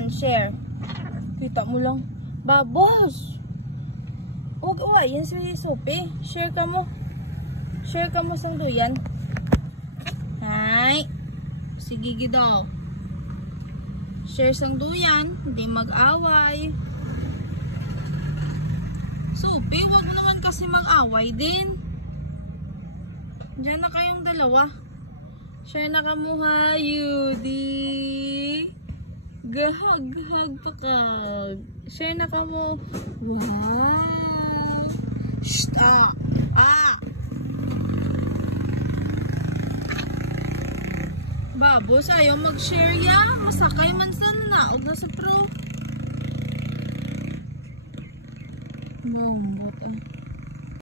duyan, share. Kita mo lang. Babos! Huwag uwayin si Sophie. Share ka mo. Share ka mo sang duyan. Hay! Sige gidaw. Share sang duyan. Hindi mag-away. Sophie, huwag mo naman kasi mag-away din. Diyan na kayong dalawa. Share na kamuha, Yudi. Gahag-hag pa kag. Share na ka mo. Wow. Shh, Babos, ayaw mag-share ya. Masakay man sa naod na sa pro. Mambot